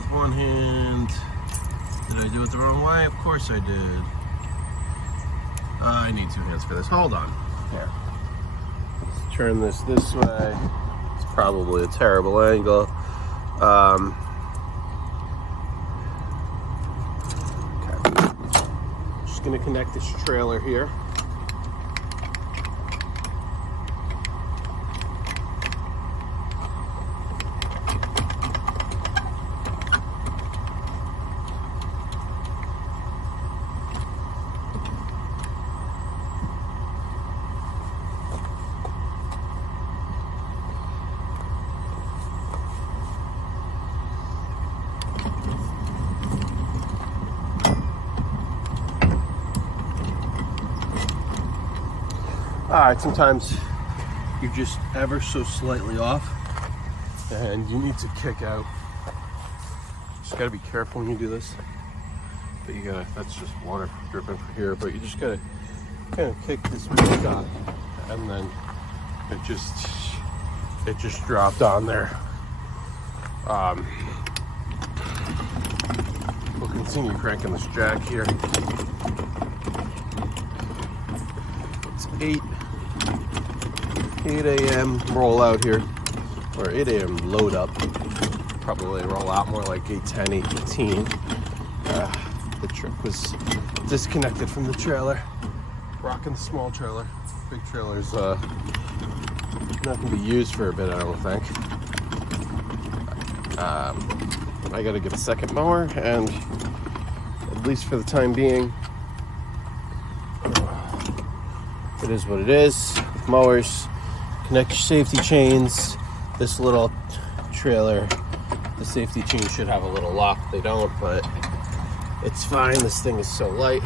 with one hand. Did I do it the wrong way? Of course I did. I need two hands for this. Hold on. Here. Let's turn this way. It's probably a terrible angle. Okay. Just gonna connect this trailer here. Alright, sometimes you're just ever so slightly off and you need to kick out. Just gotta be careful when you do this. But you gotta, that's just water dripping from here, but you just gotta kind of kick this wheel down and then it just dropped on there. We'll continue cranking this jack here. It's 8 a.m. roll out here, or 8 a.m. load up. Probably roll out more like 8:10, 8:15. The truck was disconnected from the trailer. Rocking the small trailer. Big trailer's not gonna be used for a bit, I don't think. I gotta get a second mower, and at least for the time being, it is what it is. Mowers, connect your safety chains. This little trailer, the safety chain should have a little lock. They don't, but it's fine. This thing is so light.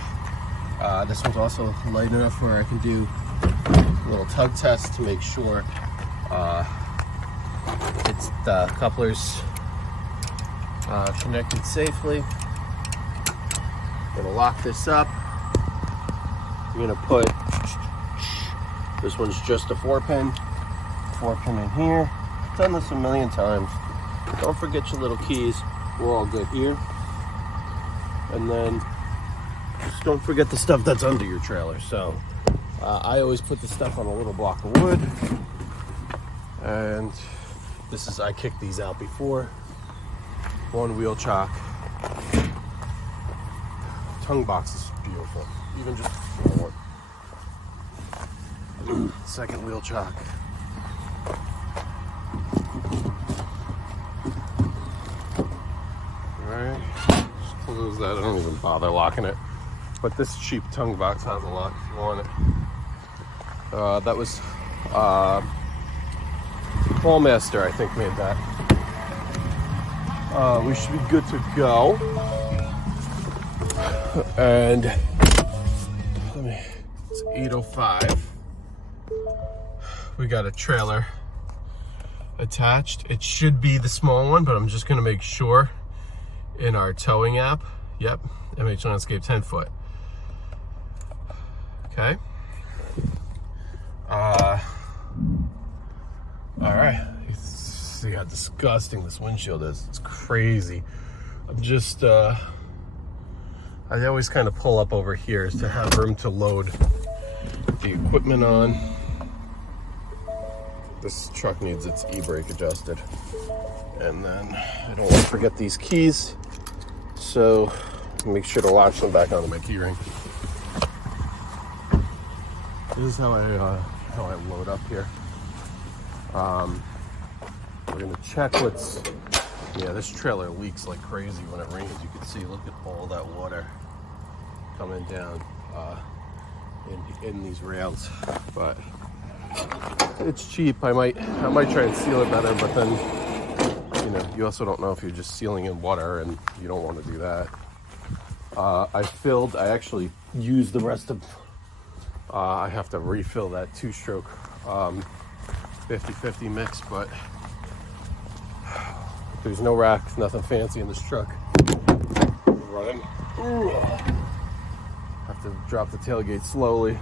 This one's also light enough where I can do a little tug test to make sure it's the couplers connected safely. I'm gonna lock this up. I'm gonna put, this one's just a 4-pin in here. Done this a million times. Don't forget your little keys. We're all good here. And then just don't forget the stuff that's under your trailer. So I always put the stuff on a little block of wood. And this is, I kicked these out before. One wheel chock. Tongue box is beautiful. Even just a small one. Second wheel chock. Alright, just close that. I don't even bother locking it. But this cheap tongue box has a lock if you want it. That was Paulmaster, I think, made that. We should be good to go. And it's 8:05. We got a trailer attached. It should be the small one, but I'm just gonna make sure in our towing app. Yep, MH Landscape 10 foot. Okay. All right. See how disgusting this windshield is. It's crazy. I'm just, I always kind of pull up over here to have room to load the equipment on. This truck needs its e-brake adjusted. And then I don't want to forget these keys, so make sure to latch them back onto my key ring. This is how I load up here. We're gonna check what's, yeah, this trailer leaks like crazy when it rains. You can see, look at all that water coming down in these rails. But it's cheap. I might try and seal it better, but then, you know, you also don't know if you're just sealing in water, and you don't want to do that. I actually used the rest of, I have to refill that 2-stroke 50-50 mix, but there's no rack, nothing fancy in this truck. Running. Have to drop the tailgate slowly.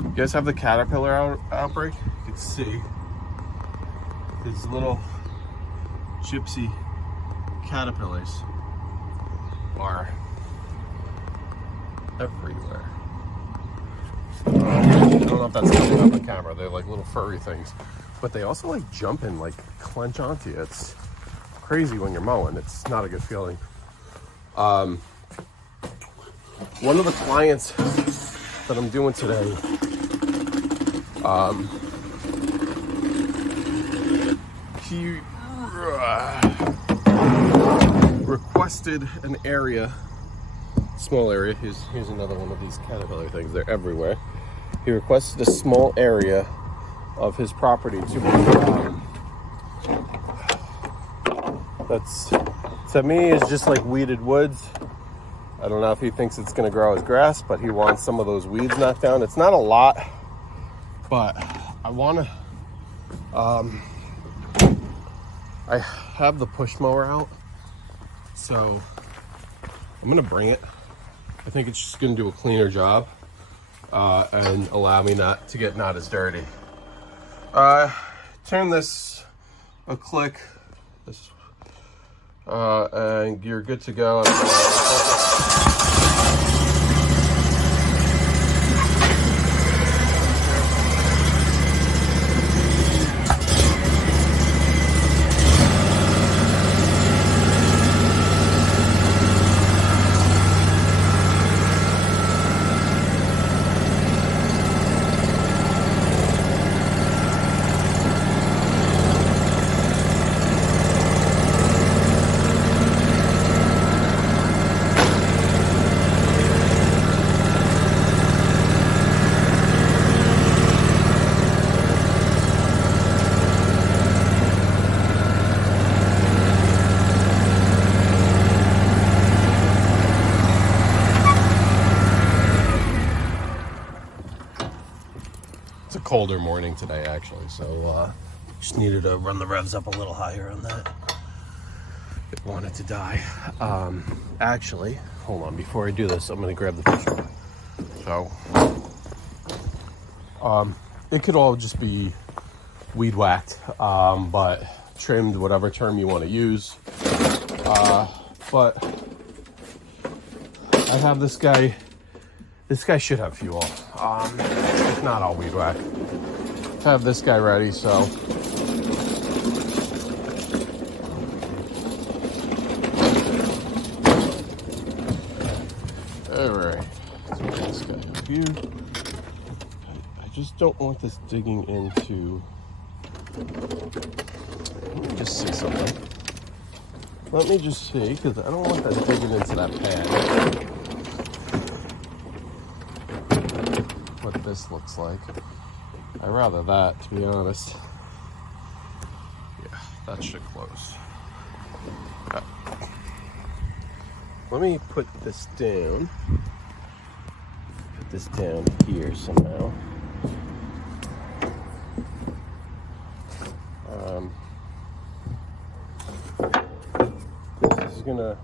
You guys have the caterpillar outbreak? You can see his little gypsy caterpillars are everywhere. I don't know if that's coming up on camera. They're like little furry things, but they also like jump and like clench onto you. It's crazy when you're mowing. It's not a good feeling. One of the clients that I'm doing today, he requested an area, small area. Here's another one of these caterpillar things. They're everywhere. He requested a small area of his property to be that's, to me, is just like weeded woods. I don't know if he thinks it's going to grow as grass, but he wants some of those weeds knocked down. It's not a lot, but I want to, I have the push mower out, so I'm going to bring it. I think it's just going to do a cleaner job and allow me not to get not as dirty. Turn this a click, this, and you're good to go. Colder morning today, actually, so just needed to run the revs up a little higher on that. It wanted to die. Actually, hold on, before I do this, I'm gonna grab the picture. So it could all just be weed whacked, but trimmed, whatever term you want to use. But I have this guy. This guy should have fuel. If not, I'll weed whack. Have this guy ready, so. Alright, let's put this guy up here. I just don't want this digging into. Let me just see something. Let me just see, because I don't want that digging into that pad. What this looks like. I'd rather that, to be honest. Yeah, that should close. Let me put this down. Put this down here somehow. This is gonna.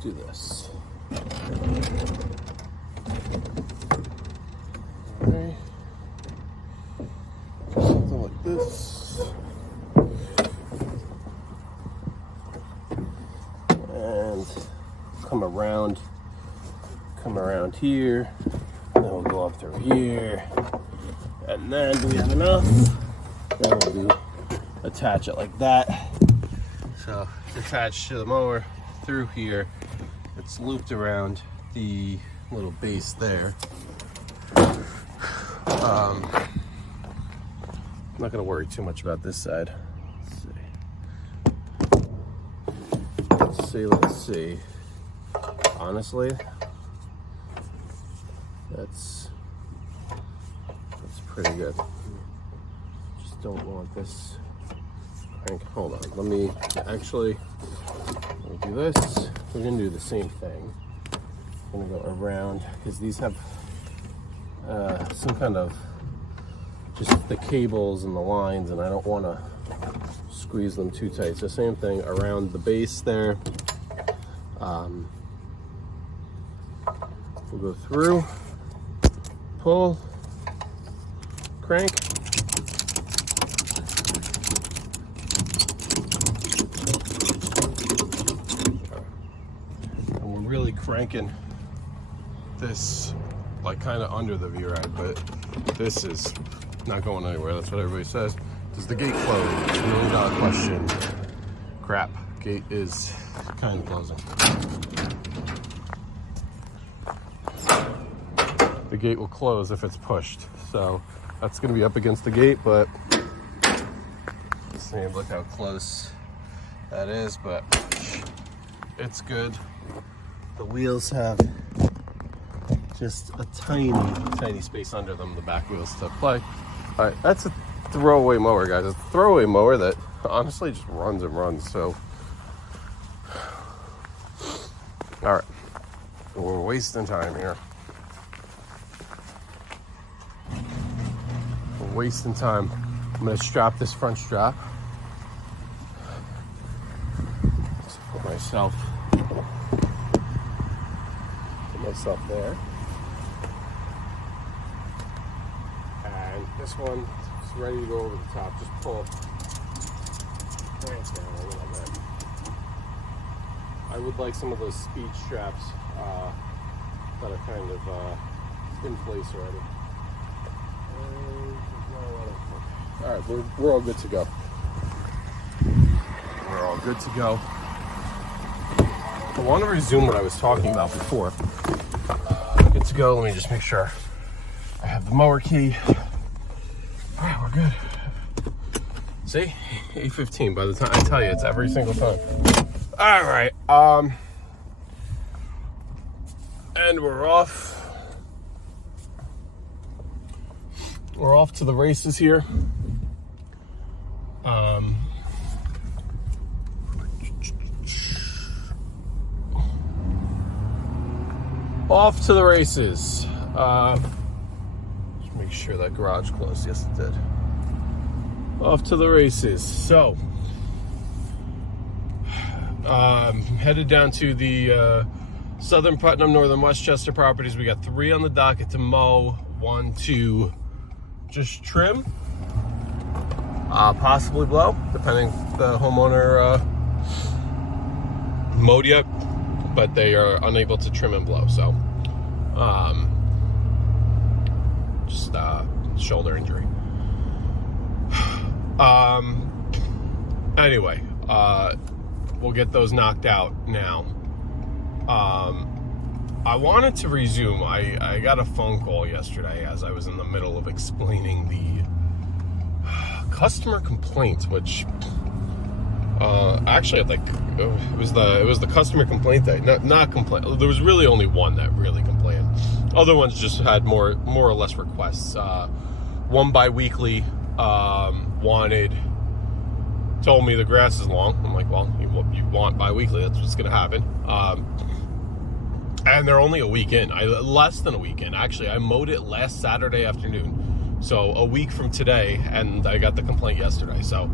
Do this. Okay. Something like this. And come around here. Then we'll go up through here. And then do we have enough? Then we'll do attach it like that. So it's attached to the mower through here. It's looped around the little base there. I'm not going to worry too much about this side. Let's see. Honestly, that's pretty good. Just don't want this crank. Hold on. Let me do this. We're gonna do the same thing. I'm gonna go around because these have some kind of just the cables and the lines, and I don't want to squeeze them too tight. So same thing around the base there. We'll go through, pull, crank. And we're really cranking this like kind of under the V-ride, but this is not going anywhere. That's what everybody says. Does the gate close? It's really not a question. Crap, gate is kind of closing. The gate will close if it's pushed. So that's gonna be up against the gate, but see, look how close that is, but it's good. The wheels have just a tiny space under them, the back wheels to play. All right, that's a throwaway mower, guys. It's a throwaway mower that honestly just runs and runs. So, all right, we're wasting time here. We're wasting time. I'm gonna strap this front strap. Just put myself there. And this one is ready to go over the top. Just pull clamps down a little bit. I would like some of those speed straps that are kind of in place already. All right, we're all good to go. We're all good to go. I want to resume what I was talking about before. Good to go. Let me just make sure I have the mower key. All right, we're good. See, 8:15. By the time I tell you, it's every single time. All right, and we're off. We're off to the races here. Off to the races. Just make sure that garage closed. Yes, it did. Off to the races. So, headed down to the Southern Putnam, Northern Westchester properties. We got 3 on the docket to mow. 1 to just trim, possibly blow, depending if the homeowner mowed yet, but they are unable to trim and blow. So, just shoulder injury. Anyway, we'll get those knocked out now. I wanted to resume. I got a phone call yesterday as I was in the middle of explaining the customer complaint, which actually I think it was the customer complaint day. Not complaint. There was really only one that really complained. Other ones just had more or less requests. One bi-weekly told me the grass is long. I'm like, well, you want bi-weekly, that's what's gonna happen. And they're only a week in. Less than a week in. Actually, I mowed it last Saturday afternoon. So a week from today, and I got the complaint yesterday. So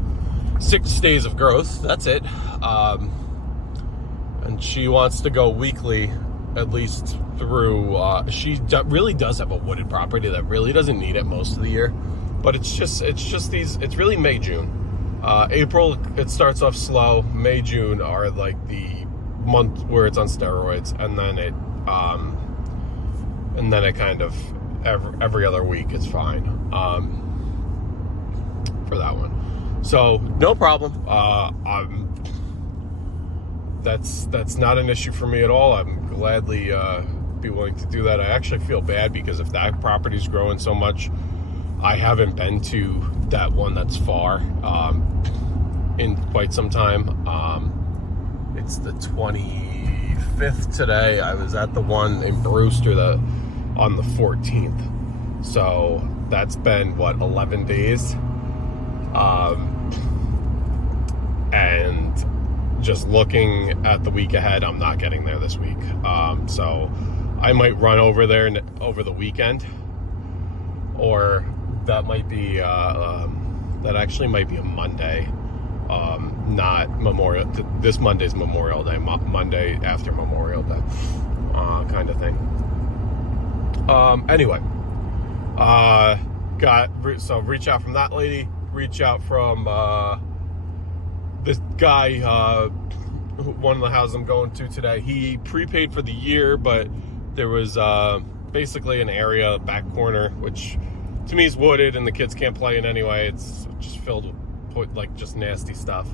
6 days of growth, that's it. And she wants to go weekly, at least through, she really does have a wooded property that really doesn't need it most of the year. But it's really May, June. April, it starts off slow. May, June are like the month where it's on steroids, and then it kind of every other week it's fine for that one. So no problem. That's not an issue for me at all. I'm gladly be willing to do that. I actually feel bad because if that property's growing so much, I haven't been to that one that's far in quite some time. It's the 25th today. I was at the one in Brewster on the 14th. So that's been, 11 days? And just looking at the week ahead, I'm not getting there this week. So I might run over there over the weekend, or that might be, that actually might be a Monday. Not Memorial. This Monday's Memorial Day. Monday after Memorial Day, kind of thing. Anyway, So reach out from that lady, reach out from this guy, one of the houses I'm going to today. He prepaid for the year, but there was basically an area, back corner, which to me is wooded and the kids can't play in anyway. It's just filled with like just nasty stuff.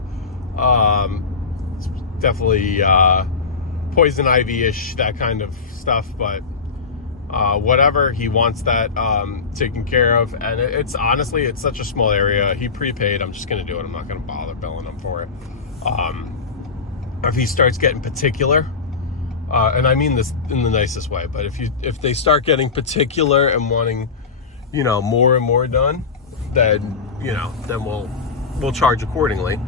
It's definitely poison ivy-ish, that kind of stuff, but whatever, he wants that taken care of. And it's honestly, it's such a small area. He prepaid. I'm just gonna do it. I'm not gonna bother billing him for it. If he starts getting particular, and I mean this in the nicest way, but if they start getting particular and wanting, you know, more and more done, then, you know, then we'll charge accordingly.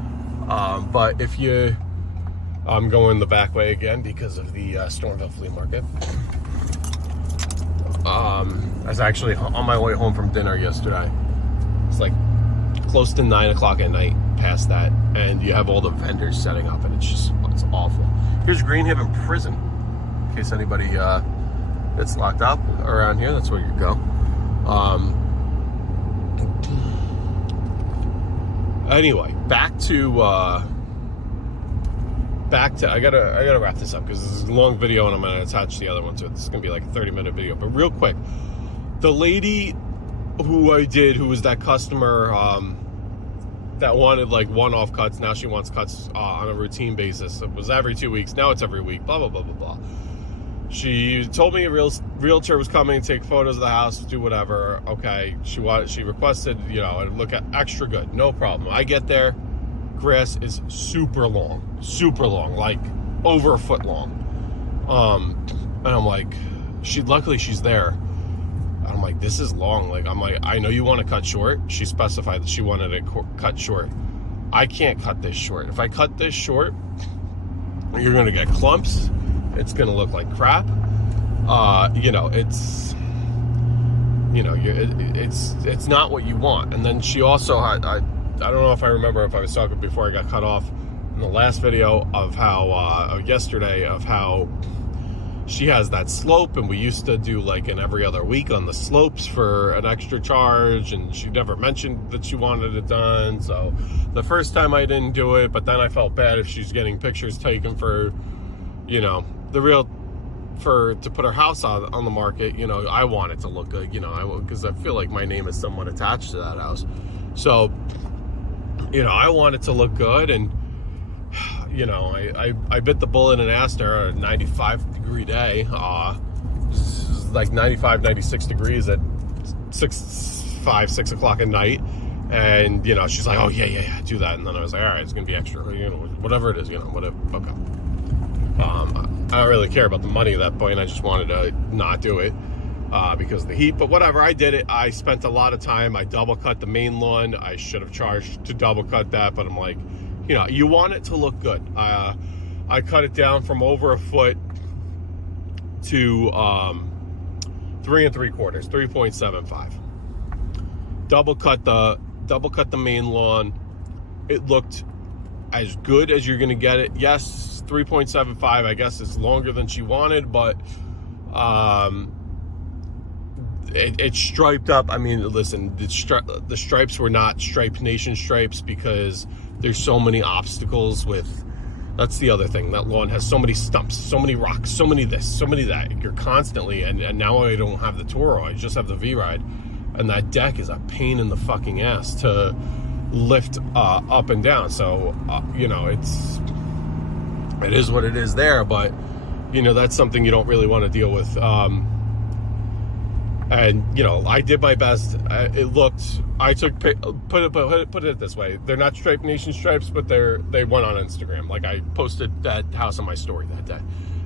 But if I'm going the back way again because of the Stormville Flea Market. I was actually on my way home from dinner yesterday. It's like close to 9 o'clock at night, past that, and you have all the vendors setting up, and it's awful. Here's Greenhaven Prison, in case anybody gets locked up around here. That's where you go. Anyway, back to I gotta wrap this up because this is a long video and I'm gonna attach the other one to it. This is gonna be like a 30-minute video, but real quick, the lady who was that customer that wanted like one-off cuts, now she wants cuts on a routine basis. It was every 2 weeks, now it's every week, blah blah blah blah blah. She told me a realtor was coming to take photos of the house, do whatever. Okay, she requested, you know, and look at extra good, no problem. I get there, grass is super long, like over a foot long. And I'm like, luckily she's there. And I'm like, this is long. Like, I'm like, I know you want to cut short. She specified that she wanted it cut short. I can't cut this short. If I cut this short, you're gonna get clumps. It's gonna look like crap. You know, it's not what you want. And then she also had, I don't know if I remember if I was talking before I got cut off in the last video of how yesterday, of how she has that slope, and we used to do like an every other week on the slopes for an extra charge, and she never mentioned that she wanted it done. So the first time I didn't do it, but then I felt bad if she's getting pictures taken for, you know, to put her house on the market. You know, I want it to look good, you know, because I feel like my name is somewhat attached to that house. So, you know, I want it to look good, and you know, I bit the bullet and asked her a 95-degree day, like 95, 96 degrees at 6 o'clock at night, and you know, she's like, oh yeah, do that. And then I was like, all right, it's gonna be extra, you know, whatever it is, you know, whatever. Okay. I don't really care about the money at that point. I just wanted to not do it because of the heat, but whatever, I did it. I spent a lot of time. I double cut the main lawn. I should have charged to double cut that, but I'm like, you know, you want it to look good. I cut it down from over a foot to 3 3/4, 3.75. Double cut the main lawn. It looked as good as you're gonna get it. Yes, 3.75. I guess it's longer than she wanted, but it's striped up. I mean, listen, the stripes were not Stripe Nation stripes because there's so many obstacles with. That's the other thing. That lawn has so many stumps, so many rocks, so many this, so many that. You're constantly, and now I don't have the Toro. I just have the V-Ride, and that deck is a pain in the fucking ass to lift up and down. So you know, it is what it is there, but you know, that's something you don't really want to deal with. And you know, I did my best. It looked. I took put it this way. They're not Stripe Nation stripes, but they went on Instagram. Like, I posted that house on my story that day,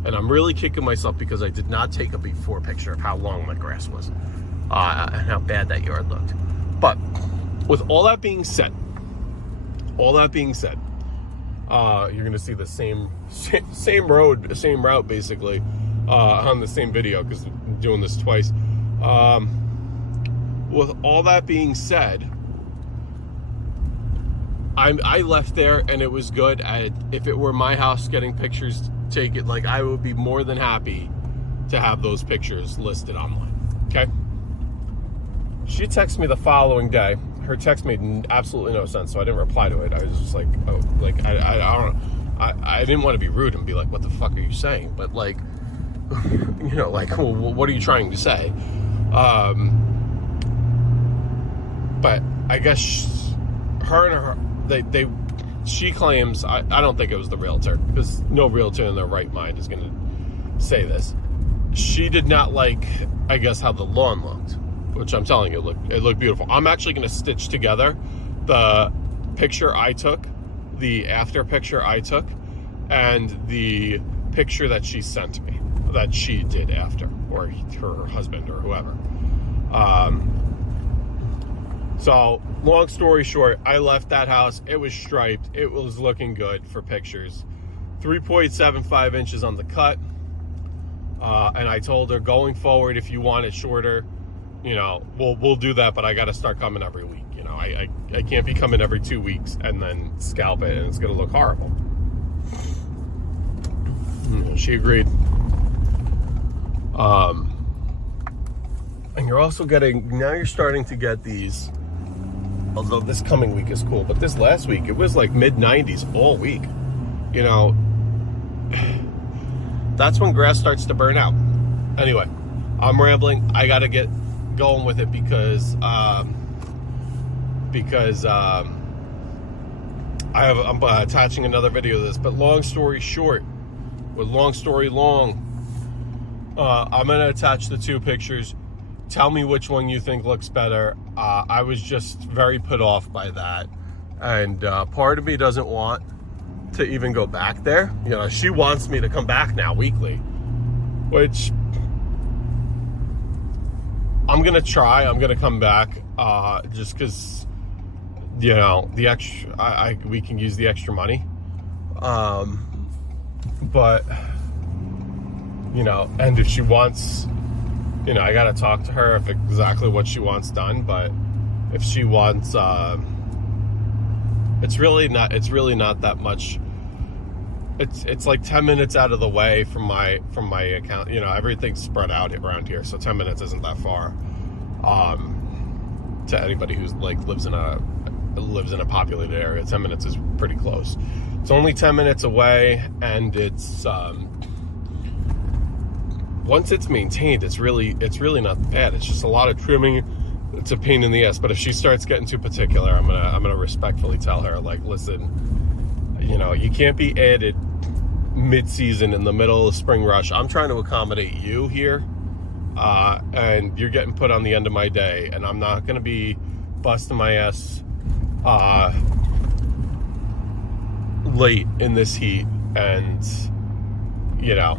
and I'm really kicking myself because I did not take a before picture of how long my grass was and how bad that yard looked. But with all that being said, you're gonna see the same route basically on the same video because I'm doing this twice. With all that being said, I left there and it was good. If it were my house getting pictures taken, like, I would be more than happy to have those pictures listed online. Okay. She texted me the following day. Her text made absolutely no sense, so I didn't reply to it. I was just like, oh, like, I don't, I didn't want to be rude and be like, what the fuck are you saying? But like, you know, like, well, what are you trying to say? But I guess she claims, I don't think it was the realtor, because no realtor in their right mind is going to say this. She did not like, I guess, how the lawn looked, which I'm telling you, it looked beautiful. I'm actually going to stitch together the picture I took, the after picture I took, and the picture that she sent me, that she did after, or her husband or whoever. So long story short, I left that house. It was striped. It was looking good for pictures. 3.75 inches on the cut. And I told her, going forward, if you want it shorter, you know, we'll do that, but I got to start coming every week. You know, I can't be coming every 2 weeks and then scalp it, and it's going to look horrible. She agreed. And you're also getting, now you're starting to get these, although this coming week is cool, but this last week, it was like mid-90s all week. You know, that's when grass starts to burn out. Anyway, I'm rambling. I got to get going with it because I'm attaching another video of this. But long story short, with long story long, I'm going to attach the two pictures. Tell me which one you think looks better. I was just very put off by that. And part of me doesn't want to even go back there. You know, she wants me to come back now weekly, which I'm going to try. I'm going to come back just because, you know, the extra, we can use the extra money. But, you know, and if she wants, you know, I got to talk to her if exactly what she wants done. But if she wants, it's really not that much. It's like 10 minutes out of the way from my account. You know, everything's spread out around here, so 10 minutes isn't that far. To anybody who's like lives in a populated area, 10 minutes is pretty close. It's only 10 minutes away, and it's once it's maintained, it's really not bad. It's just a lot of trimming. It's a pain in the ass. But if she starts getting too particular, I'm gonna respectfully tell her, like, listen, you know, you can't be added mid-season in the middle of the spring rush. I'm trying to accommodate you here, and you're getting put on the end of my day, and I'm not gonna be busting my ass late in this heat, and you know,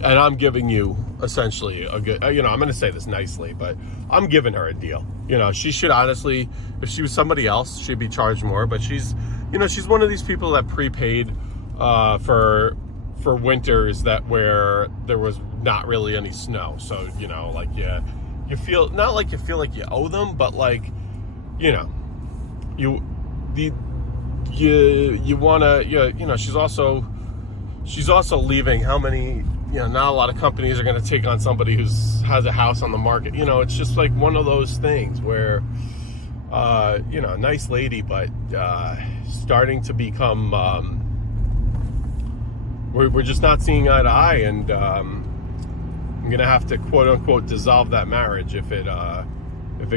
and I'm giving you essentially a good, you know, I'm going to say this nicely, but I'm giving her a deal. You know, she should honestly, if she was somebody else, she'd be charged more, but she's, you know, she's one of these people that prepaid for winters where there was not really any snow. So, you know, like, yeah, you feel, not like you feel like you owe them, but like, you know, you want to, you know, she's also leaving. How many, you know, not a lot of companies are going to take on somebody who has a house on the market. You know, it's just like one of those things where, you know, nice lady, but starting to become, we're just not seeing eye to eye, and I'm going to have to quote unquote dissolve that marriage if it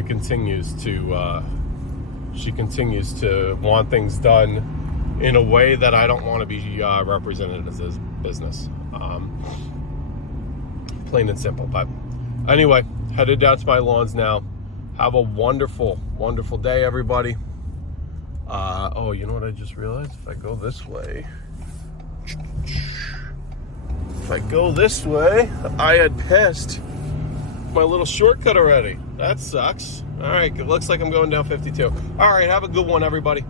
continues to, she continues to want things done in a way that I don't want to be represented as a business. Plain and simple. But anyway, headed down to my lawns now. Have a wonderful, wonderful day, everybody. Oh, you know what I just realized? If I go this way, I had passed my little shortcut already. That sucks. All right, it looks like I'm going down 52. All right, have a good one, everybody.